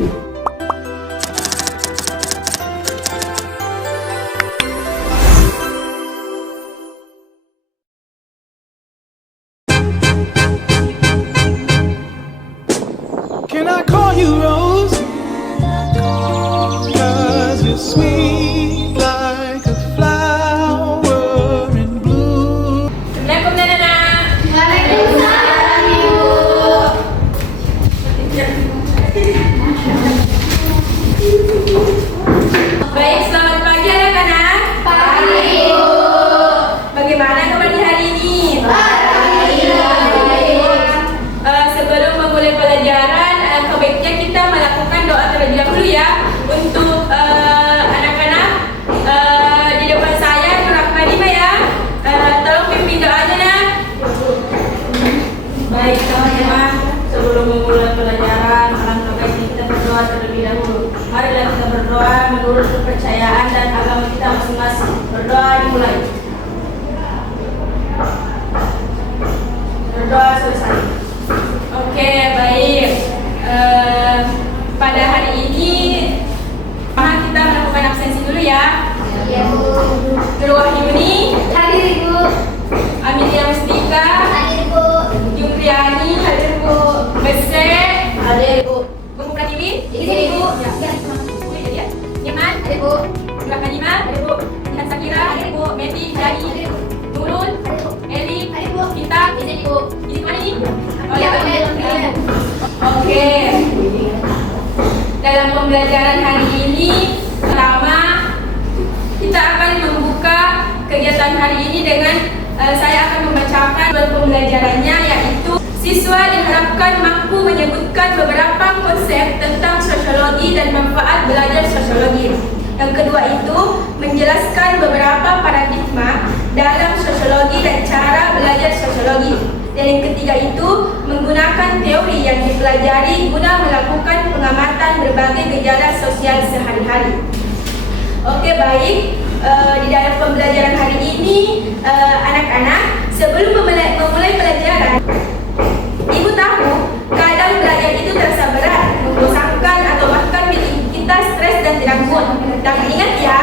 Can I call you Rose? 'Cause you're sweet like a flower in bloom. Assalamualaikum anak-anak. Waalaikumsalam, Ibu. Baik, selamat pagi anak-anak. Pagi, Ibu. Bagaimana kabar di hari ini? Baik. Sebelum memulai pelajaran, sebaiknya kita melakukan doa terlebih dahulu ya. Untuk anak-anak di depan saya, Nur Rahmanima ya. Tolong pimpin doanya nak. Baik teman-teman, sebelum memulai pelajaran, alangkah baiknya kita berdoa terlebih dahulu. Marilah kita berdoa menurut kepercayaan dan agama kita masing-masing. Berdoa dimulai. Berdoa selesai. Oke, baik. Pada hari ini kita melakukan absensi dulu ya. Iya, Bu. Nur Wahyuni, Hadir, Ibu. Amelia Mustika, Hadir, Bu. Jumriani, Hadir, Bu. Bese, Hadir, Bu. Bung Pratiwi, Di sini, Bu. Ya. Ya. Jadi ya. Iman, Hadir, Bu. Rahmanima, Hadir, Bu. Ihan Sakira, Hadir, Bu. Meti, Dani, Hadir, Bu. Nurul, Hadir, Bu. Eli, Hadir, Bu. Kita, Di sini, Bu. ini mana ini? Iya, benar. Oke. Dalam pembelajaran hari ini, pertama kita akan membuka kegiatan hari ini dengan saya akan membacakan pembelajarannya, yaitu siswa diharapkan mampu menyebutkan beberapa konsep tentang sosiologi dan manfaat belajar sosiologi. Yang kedua itu menjelaskan beberapa paradigma dalam sosiologi dan cara belajar sosiologi. Dan yang ketiga itu menggunakan teori yang dipelajari guna melakukan pengamatan berbagai gejala sosial sehari-hari. Oke, baik. Di dalam pembelajaran hari ini, anak-anak, sebelum memulai pelajaran, Ibu tahu kadang belajar itu terasa berat, membosankan atau bahkan bikin kita stres dan tidak mood. Tapi ingat ya,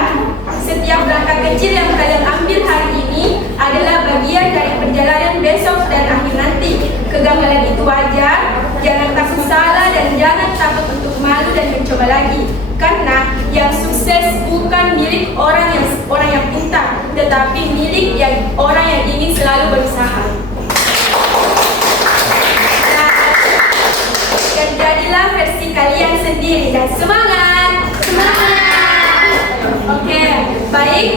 setiap langkah kecil yang kalian ambil hari ini adalah bagian dari perjalanan besok dan akhir nanti. Kegagalan itu wajar, jangan takut salah dan jangan takut untuk malu dan mencoba lagi. Karena yang sukses bukan milik orang yang pintar, tetapi milik orang yang ingin selalu berusaha. Dan jadilah versi kalian sendiri dan semangat. Semangat. Oke, baik.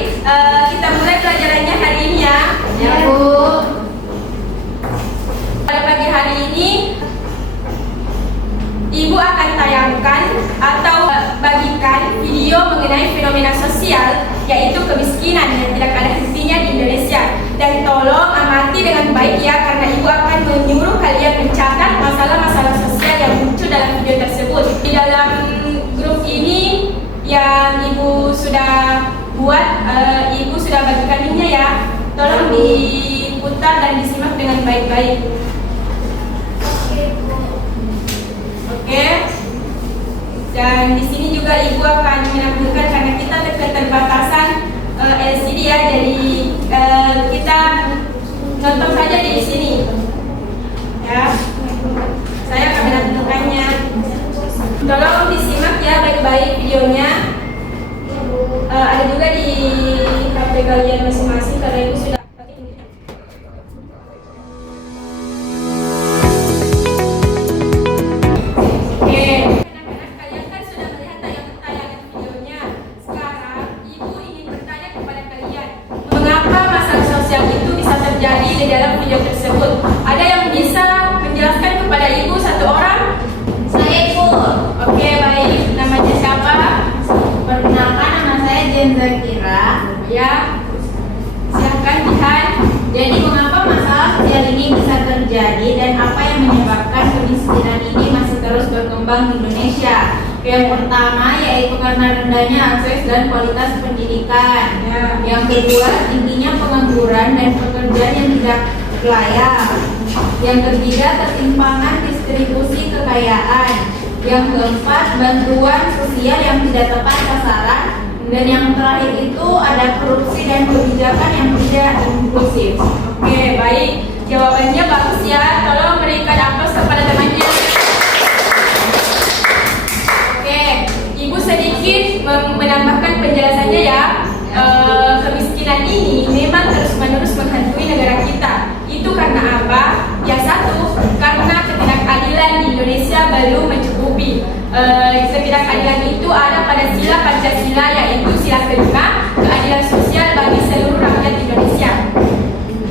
Kita mulai pelajarannya hari ini ya. Ya, Bu. Pada pagi hari ini, Ibu akan tayangkan atau bagikan video mengenai fenomena sosial, yaitu kemiskinan yang tidak ada hentinya di Indonesia. Dan tolong amati dengan baik ya, karena Ibu akan menyuruh kalian mencatat masalah-masalah sosial yang muncul dalam video tersebut. Di dalam grup ini yang Ibu sudah buat, Ibu sudah bagikan linknya ya. Tolong diputar dan disimak dengan baik-baik. Oke. Dan di sini juga Ibu akan menampilkan, karena kita keterbatasan LCD ya, jadi kita nonton saja di sini. Ya. Saya akan menampilkannya. Tolong disimak ya baik-baik videonya. Ada juga di HP kalian masing-masing karena Ibu sudah pakai ini. Oke, anak-anak kalian kan sudah melihat tayangan videonya. Sekarang Ibu ingin bertanya kepada kalian, mengapa masalah sosial itu bisa terjadi di dalam video tersebut? Ada yang bisa menjelaskan kepada Ibu satu orang? Saya, Ibu. Oke, baik. Namanya siapa? Perkenalkan, nama saya Jen Zakira. Ya. Silahkan Jihan. Jadi, mengapa masalah sosial ini bisa terjadi dan apa yang menyebabkan kemiskinan ini masih terus berkembang di Indonesia? Yang pertama yaitu karena rendahnya akses dan kualitas pendidikan. Ya. Yang kedua, tingginya pengangguran dan pekerjaan yang tidak layak. Yang ketiga, ketimpangan distribusi kekayaan. Yang keempat, bantuan sosial yang tidak tepat sasaran. Dan yang terakhir itu ada korupsi dan kebijakan yang tidak inklusif. Oke, baik. Jawabannya bagus ya. Tolong berikan aplaus kepada temannya. Oke, Ibu sedikit menambahkan penjelasannya ya. Kemiskinan ini memang terus-menerus menghantui negara kita. Itu karena apa? Yang satu, karena ketidakadilan di Indonesia belum mencukupi. Ketidakadilan itu ada pada sila Pancasila, yaitu sila kelima, keadilan sosial bagi seluruh rakyat Indonesia.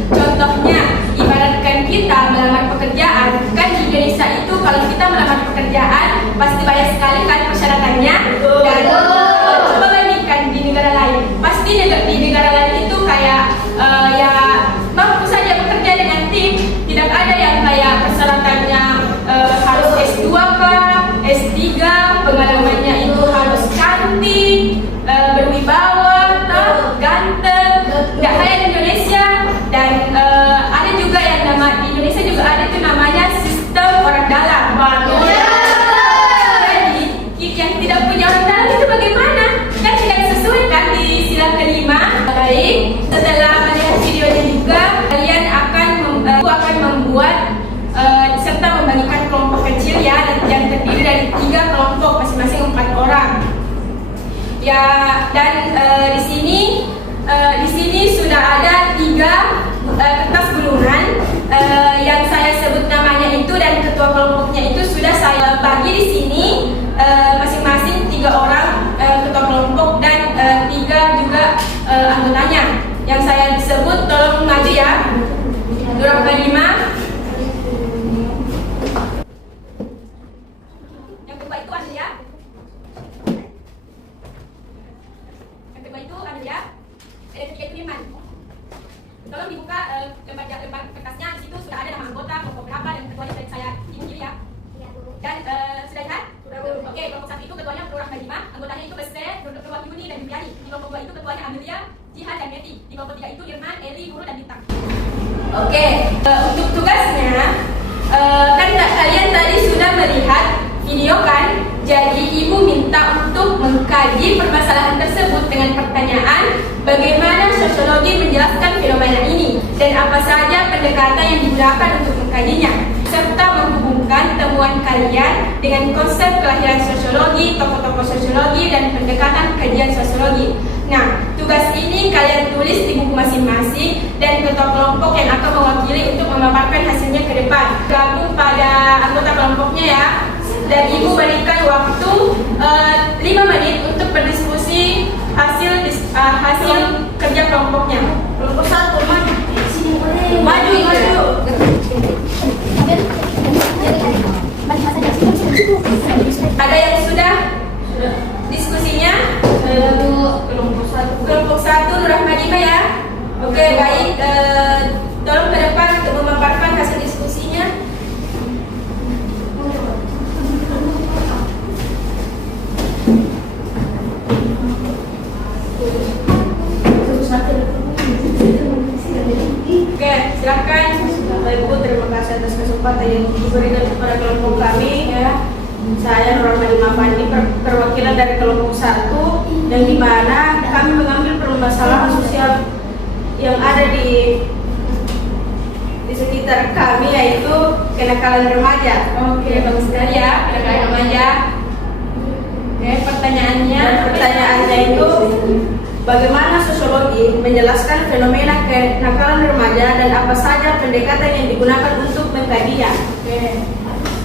Contohnya, ibaratkan kita melamar pekerjaan, kan di Indonesia itu kalau kita melamar pekerjaan pasti banyak sekali kan persyaratannya. Dan coba bandingkan di negara lain, pasti di negara lain itu kayak ya mampu saja bekerja dengan tim, tidak ada yang kayak persyaratannya harus S2 kah, S3, pengalamannya itu harus cantik, berwibawa, ganteng, nggak kayak di Indonesia. Dan ada juga yang di Indonesia juga ada itu namanya sistem orang dalam. Jadi yang tidak punya orang dalam itu bagaimana? Kan tidak sesuai kan di sila kelima. Baik, setelah melihat videonya juga kalian akan membuat serta membagikan kelompok kecil ya, yang terdiri dari 3 kelompok masing-masing 4 orang. Ya, dan di sini sudah ada 3 kertas gulungan yang saya sebut namanya itu, dan ketua kelompoknya itu sudah saya bagi di sini masing-masing 3 orang ketua kelompok dan 3 juga anggotanya. Yang saya sebut tolong maju ya. Nurah Kalima. Yang kedua itu ada ya. Yang kedua itu ada ya. Yang ketiga itu Firman. Tolong dibuka lembar kertasnya, di situ sudah ada nama anggota, kelompok berapa, dan ketuanya sudah saya ikuti ya. Dan sudah lihat? Oke, kelompok 1 itu ketuanya Nurah Kalima, anggotanya itu Bese, Nurah Yuni dan Biani. Di kelompok 2 itu ketuanya Amelia, Jihan dan Meti. Di kelompok 3 itu Irman, Eli, Guru dan Bintang. Oke, untuk tugasnya kan kalian tadi sudah melihat video kan? Jadi ibu minta untuk mengkaji permasalahan tersebut dengan pertanyaan bagaimana sosiologi menjelaskan fenomena ini dan apa saja pendekatan yang digunakan untuk mengkajinya, serta menghubungkan temuan kalian dengan konsep kelahiran sosiologi, tokoh-tokoh sosiologi, dan pendekatan kajian sosiologi. Nah, tugas ini kalian tulis di buku masing-masing dan ketua kelompok yang akan mewakili untuk memaparkan hasilnya ke depan. Gabung pada anggota kelompoknya ya. Dan ibu berikan waktu 5 menit untuk berdiskusi hasil kerja kelompoknya. Kelompok 1 maju. Maju. Ada yang sudah diskusinya? Kelompok 1 Nurah Kalima ya. Oke, baik. Tolong ke depan untuk memaparkan hasil diskusinya. Oke, silakan. Bapak Ibu, terima kasih atas kesempatan yang diberikan kepada kelompok kami ya. Saya Nurah Kalima Fandi, perwakilan dari kelompok 1, yang dimana kami mengambil permasalahan sosial yang ada di sekitar kami, yaitu kenakalan remaja. Oke, bagus sekali ya, kenakalan remaja. Oke, pertanyaannya itu bagaimana sosiologi menjelaskan fenomena kenakalan remaja dan apa saja pendekatan yang digunakan untuk mengkajinya. Oke.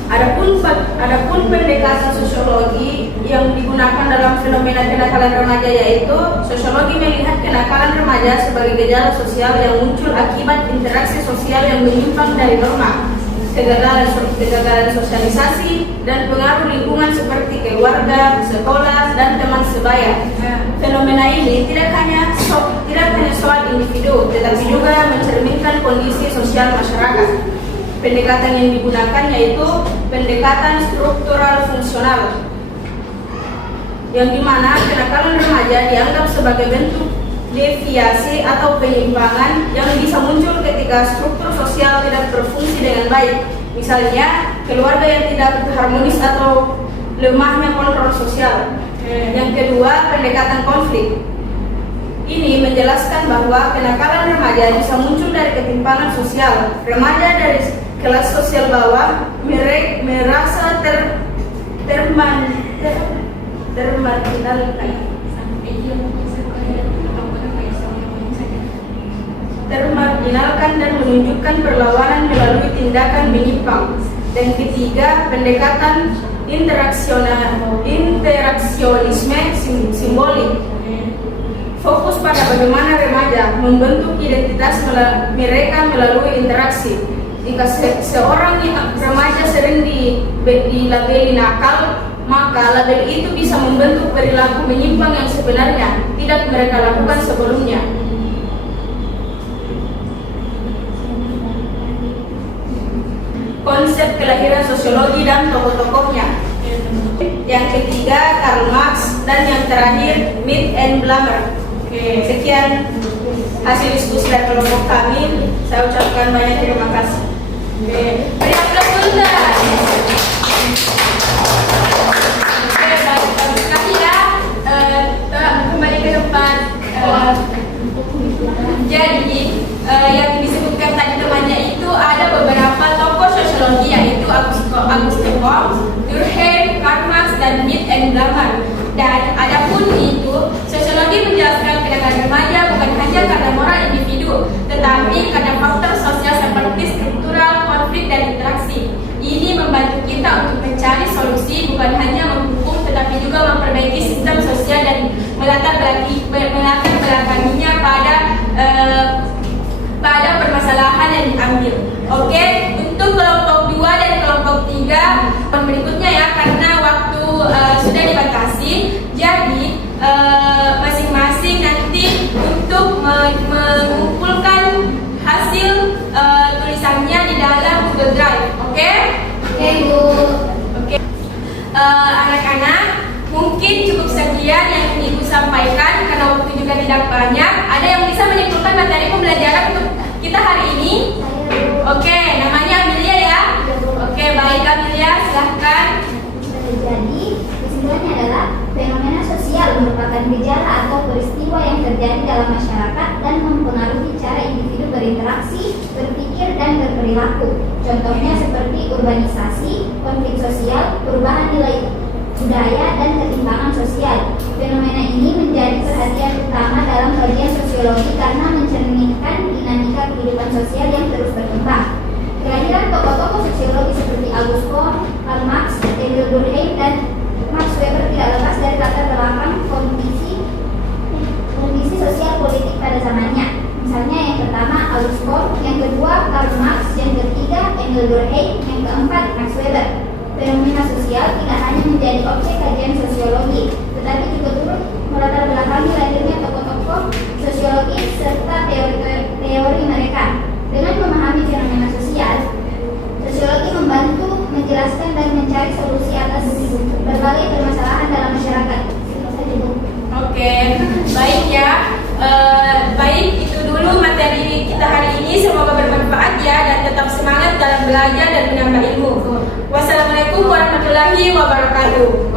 Adapun pendekatan sosiologi yang digunakan dalam fenomena kenakalan remaja, yaitu sosiologi melihat kenakalan remaja sebagai gejala sosial yang muncul akibat interaksi sosial yang menyimpang dari norma, kegagalan sosialisasi, dan pengaruh lingkungan seperti keluarga, sekolah, dan teman sebaya. Fenomena ini tidak hanya soal individu, tetapi juga mencerminkan kondisi sosial masyarakat. Pendekatan yang digunakan yaitu pendekatan struktural fungsional, yang dimana kenakalan remaja dianggap sebagai bentuk deviasi atau penyimpangan yang bisa muncul ketika struktur sosial tidak berfungsi dengan baik. Misalnya, keluarga yang tidak harmonis atau lemahnya kontrol sosial. Yang kedua, pendekatan konflik. Ini menjelaskan bahwa kenakalan remaja bisa muncul dari ketimpangan sosial. Remaja dari kelas sosial bawah merasa termarginalkan dan menunjukkan perlawanan melalui tindakan menyimpang. Dan ketiga, pendekatan interaksionisme simbolik. Fokus pada bagaimana remaja membentuk identitas mereka melalui interaksi. Jika seorang remaja sering dilabeli nakal, maka label itu bisa membentuk perilaku menyimpang yang sebenarnya tidak mereka lakukan sebelumnya. Konsep kelahiran sosiologi dan tokoh-tokohnya. Yang ketiga, Karl Marx, dan yang terakhir, Mead and Blammer. Sekian hasil diskusi dari kelompok kami. Saya ucapkan banyak terima kasih. Beri aplaus dulu guys. Bagus sekali ya. Kembali ke depan. Jadi yang disebutkan tadi temannya itu ada beberapa tokoh sosiologi, yaitu Auguste Comte, Durkheim, Karl Marx, dan Mead and Blammer. Dan adapun itu, sosiologi menjelaskan kenakalan remaja bukan hanya karena moral individu, tetapi karena faktor sosial seperti struktural, konflik, dan interaksi. Ini membantu kita untuk mencari solusi, bukan hanya menghukum, tetapi juga memperbaiki sistem sosial dan melatar belakanginya pada permasalahan yang diambil. Oke, untuk kelompok 2 dan kelompok 3 berikutnya ya, karena waktu sudah dibatasi, jadi masing-masing nanti untuk mengumpulkan hasil tulisannya di dalam Google Drive. Oke? Oke, Bu. Oke. Anak-anak, mungkin cukup sekian yang Ibu sampaikan karena waktu juga tidak banyak. Ada yang bisa menyimpulkan materi pembelajaran untuk kita hari ini? Oke, namanya Amelia ya. Oke, baik Amelia, silahkan. Jadi, kesimpulannya adalah fenomena sosial merupakan gejala atau peristiwa yang terjadi dalam masyarakat dan mempengaruhi cara individu berinteraksi, berpikir, dan berperilaku. Contohnya seperti urbanisasi, konflik sosial, perubahan nilai budaya, dan ketimpangan sosial. Fenomena ini menjadi perhatian utama dalam kajian sosiologi karena mencerminkan dinamika kehidupan sosial yang terus berkembang. Kehadiran tokoh-tokoh sosiologi seperti Auguste Comte, Karl Marx, Emil Durkheim, dan Max Weber tidak lepas dari latar belakang kondisi sosial politik pada zamannya. Misalnya yang pertama Auguste Comte, yang kedua Karl Marx, yang ketiga Emil Durkheim, yang keempat Max Weber. Fenomena sosial tidak hanya menjadi objek kajian sosiologi, tetapi juga turut melatar belakangi lahirnya tokoh-tokoh sosiologi serta teori mereka. Dengan memahami fenomena sosial, sosiologi membantu menjelaskan dan mencari solusi atas berbagai permasalahan dalam masyarakat. Oke, baik ya. Baik, itu dulu materi kita hari ini. Semoga bermanfaat ya, dan tetap semangat dalam belajar dan menambah ilmu. Wassalamualaikum warahmatullahi wabarakatuh.